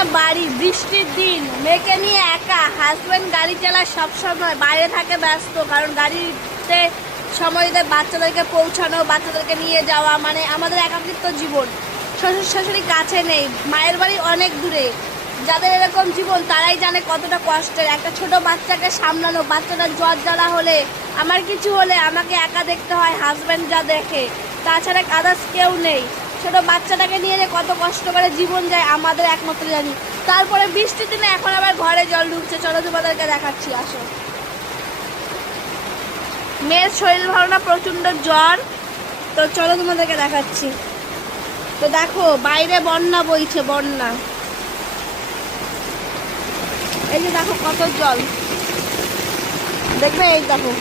একটা বাড়ি, বৃষ্টির দিন, মেয়েকে নিয়ে একা, হাজব্যান্ড গাড়ি চালায় সবসময়, বাইরে থাকে ব্যস্ত, কারণ গাড়িতে সময় দিতে বাচ্চাদেরকে পৌঁছানো, বাচ্চাদেরকে নিয়ে যাওয়া, মানে আমাদের একাকিত্ব জীবন। শ্বশুর শাশুড়ি কাছে নেই, মায়ের বাড়ি অনেক দূরে। যাদের এরকম জীবন তারাই জানে কতটা কষ্টের। একটা ছোট বাচ্চাকে সামলানো, বাচ্চাটা জ্বর জ্বালা হলে, আমার কিছু হলে আমাকে একা দেখতে হয়, হাজব্যান্ড যা দেখে, তাছাড়া আদার্স কেউ নেই। ছোট বাচ্চাটাকে নিয়ে যে কত কষ্ট করে জীবন যায় আমাদের একমাত্র জানি। তারপরে বৃষ্টির দিনে এখন আবার ঘরে জল ঢুকছে। চলো তোমাদেরকে দেখাচ্ছি, আসো। মেয়ের শরীর ভালো না, প্রচণ্ড জ্বর, তো চলো তোমাদেরকে দেখাচ্ছি। তো দেখো বাইরে বন্যা বইছে, বন্যা। এই যে দেখো কত জল, দেখবে, এই দেখো।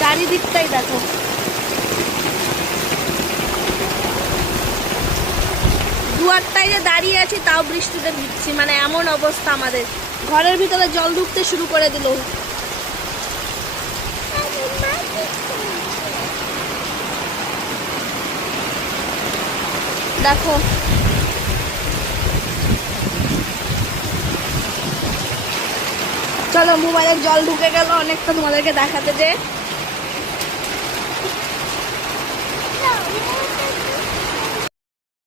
চারিদিকটাই দেখো। দুয়ারটায় যে দাঁড়িয়ে আছি তাও বৃষ্টিতে ভিজছি, মানে এমন অবস্থা আমাদের। ঘরের ভিতরে জল ঢুকতে শুরু করে দিল। দেখো চলো, মোবাইলের জল ঢুকে গেল অনেকটা, তোমাদেরকে দেখাতে যে